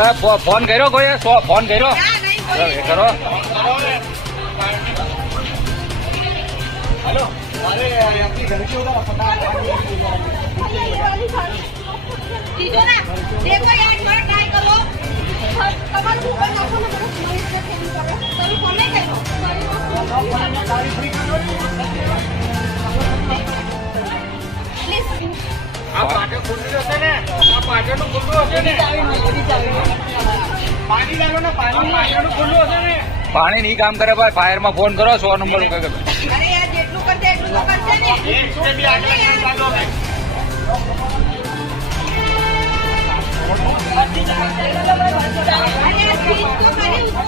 phone કર્યો કોઈ phone કર્યો કરો हेलो अरे आपकी घर की उधर चीजों ना देखो यार एक बार ट्राई करो कमर ऊपर रखो ना बड़ा स्लो से फेल करो तभी फोन नहीं करो आप पाटे खुल्लू होते ने आप पाटे નું ખુલ્લું હશે ને પાણી લાવો ને પાણી પાટેનું ખુલ્લું હશે ને પાણી નહીં કામ કરે ભાઈ ફાયર માં ફોન કરો 100 નંબર અરે યાર જેટલું કરશે એટલું તો કરશે ને એક से भी आगे नहीं चालू है